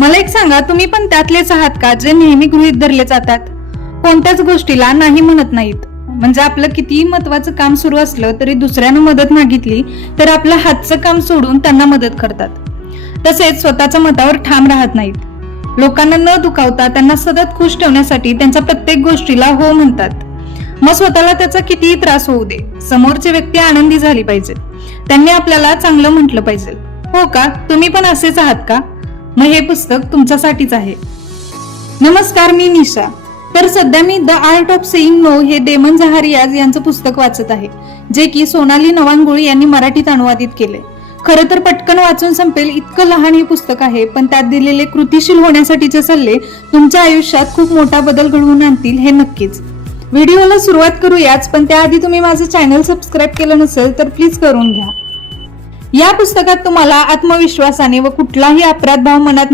मला एक सांगा, तुम्ही पण त्यातलेच आहात का जे नेहमी गृहीत धरले जातात, कोणत्याच गोष्टीला नाही म्हणत नाहीत? म्हणजे आपलं कितीही महत्वाचं काम सुरू असलं तरी दुसऱ्यानं मदत मागितली तर आपलं हातचं काम सोडून त्यांना मदत करतात. तसेच स्वतःच्या मतावर ठाम राहत नाहीत. लोकांना न दुखावता त्यांना सतत खुश ठेवण्यासाठी त्यांच्या प्रत्येक गोष्टीला हो म्हणतात. मग स्वतःला त्याचा कितीही त्रास होऊ दे, समोरची व्यक्ती आनंदी झाली पाहिजे, त्यांनी आपल्याला चांगलं म्हटलं पाहिजे. हो का? तुम्ही पण असेच आहात का? मग हे पुस्तक तुमच्यासाठीच आहे. नमस्कार, मी निशा. तर सध्या मी the art of saying no हे डेमन झहारियाज यांचं पुस्तक वाचत आहे, जे की सोनाली नवांगुळी यांनी मराठीत अनुवादित केले. खरं तर पटकन वाचून संपेल इतकं लहान हे पुस्तक आहे, पण त्यात दिलेले कृतीशील होण्यासाठीचे सल्ले तुमच्या आयुष्यात खूप मोठा बदल घडवून आणतील हे नक्कीच. व्हिडिओला सुरुवात करूयाच, पण त्याआधी तुम्ही माझं चॅनल सबस्क्राईब केलं नसेल तर प्लीज करून घ्या. या पुस्तकात तुम्हाला आत्मविश्वासाने व कुठलाही अपराध भाव मनात